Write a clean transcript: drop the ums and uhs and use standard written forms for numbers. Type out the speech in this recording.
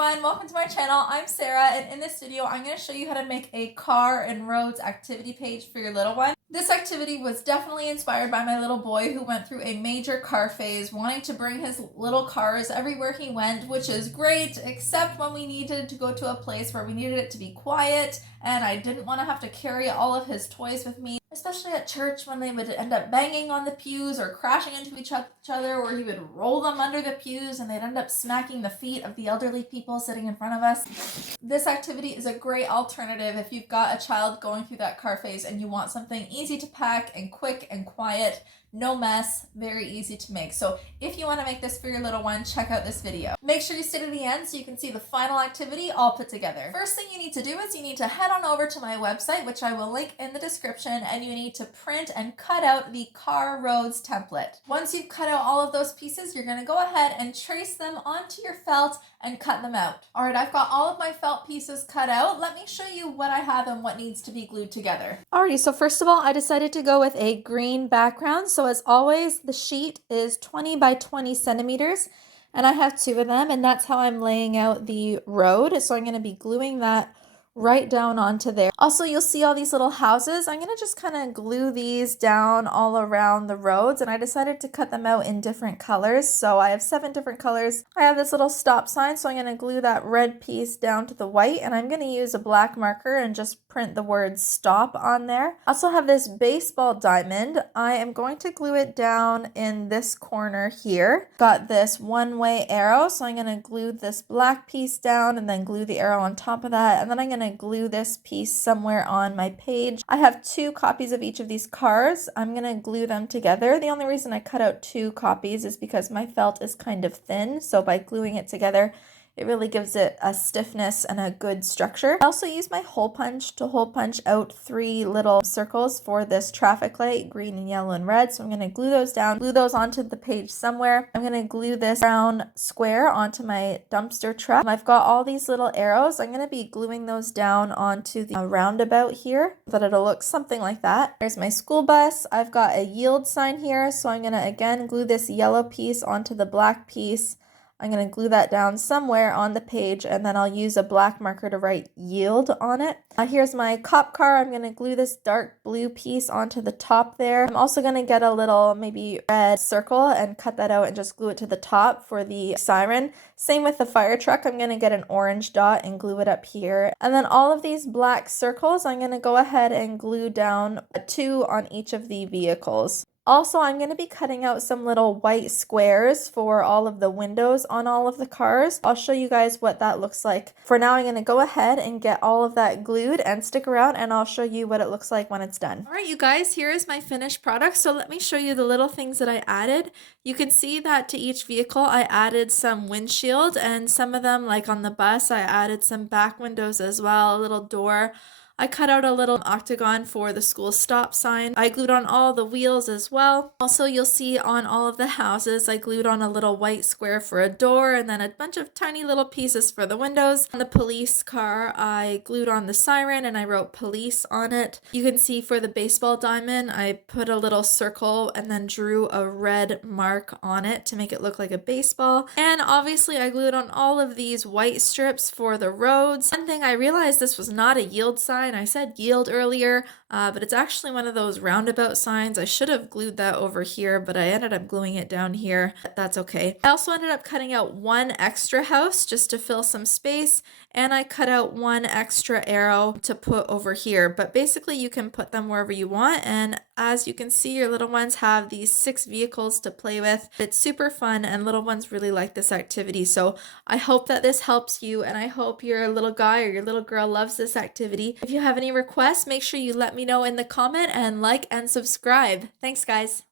everyone, welcome to my channel. I'm Sarah, and in this video I'm going to show you how to make a car and roads activity page for your little one. This activity was definitely inspired by my little boy who went through a major car phase, wanting to bring his little cars everywhere he went, which is great, except when we needed to go to a place where we needed it to be quiet and I didn't want to have to carry all of his toys with me, especially at church when they would end up banging on the pews or crashing into each other, or he would roll them under the pews and they'd end up smacking the feet of the elderly people sitting in front of us. This activity is a great alternative if you've got a child going through that car phase and you want something easy to pack and quick and quiet, no mess, very easy to make. So if you want to make this for your little one, check out this video. Make sure you stay to the end so you can see the final activity all put together. First thing you need to do is you need to head on over to my website, which I will link in the description, and you need to print and cut out the car roads template. Once you've cut out all of those pieces, you're going to go ahead and trace them onto your felt and cut them out. All right, I've got all of my felt pieces cut out. Let me show you what I have and what needs to be glued together. Alrighty, so first of all, I decided to go with a green background. So as always, the sheet is 20 by 20 centimeters, and I have two of them, and that's how I'm laying out the road. So I'm going to be gluing that right down onto there. Also, you'll see all these little houses. I'm going to just kind of glue these down all around the roads, and I decided to cut them out in different colors. So I have 7 different colors. I have this little stop sign, so I'm going to glue that red piece down to the white, and I'm going to use a black marker and just print the word stop on there. I also have this baseball diamond. I am going to glue it down in this corner here. Got this one-way arrow, so I'm going to glue this black piece down and then glue the arrow on top of that, and then I'm going to glue this piece somewhere on my page. I have 2 copies of each of these cars. I'm going to glue them together. The only reason I cut out 2 copies is because my felt is kind of thin, so by gluing it together, it really gives it a stiffness and a good structure. I also use my hole punch to hole punch out 3 little circles for this traffic light, green and yellow and red. So I'm going to glue those down, glue those onto the page somewhere. I'm going to glue this round square onto my dumpster truck. I've got all these little arrows. I'm going to be gluing those down onto the roundabout here so that it'll look something like that. There's my school bus. I've got a yield sign here. So I'm going to again glue this yellow piece onto the black piece. I'm going to glue that down somewhere on the page, and then I'll use a black marker to write yield on it. Here's my cop car. I'm going to glue this dark blue piece onto the top there. I'm also going to get a little maybe red circle and cut that out and just glue it to the top for the siren. Same with the fire truck. I'm going to get an orange dot and glue it up here. And then all of these black circles, I'm going to go ahead and glue down 2 on each of the vehicles. Also, I'm going to be cutting out some little white squares for all of the windows on all of the cars. I'll show you guys what that looks like. For now, I'm going to go ahead and get all of that glued, and stick around and I'll show you what it looks like when it's done. All right, you guys, here is my finished product. So let me show you the little things that I added. You can see that to each vehicle, I added some windshield, and some of them, like on the bus, I added some back windows as well, a little door. I cut out a little octagon for the school stop sign. I glued on all the wheels as well. Also, you'll see on all of the houses, I glued on a little white square for a door, and then a bunch of tiny little pieces for the windows. On the police car, I glued on the siren and I wrote police on it. You can see for the baseball diamond, I put a little circle and then drew a red mark on it to make it look like a baseball. And obviously, I glued on all of these white strips for the roads. One thing I realized, this was not a yield sign. I said yield earlier, but it's actually one of those roundabout signs. I should have glued that over here, but I ended up gluing it down here. That's okay. I also ended up cutting out 1 extra house just to fill some space, and I cut out 1 extra arrow to put over here. But basically, you can put them wherever you want, and as you can see, your little ones have these 6 vehicles to play with. It's super fun, and little ones really like this activity. So I hope that this helps you, and I hope your little guy or your little girl loves this activity. If you have any requests, make sure you let me know in the comment, and like and subscribe. Thanks, guys.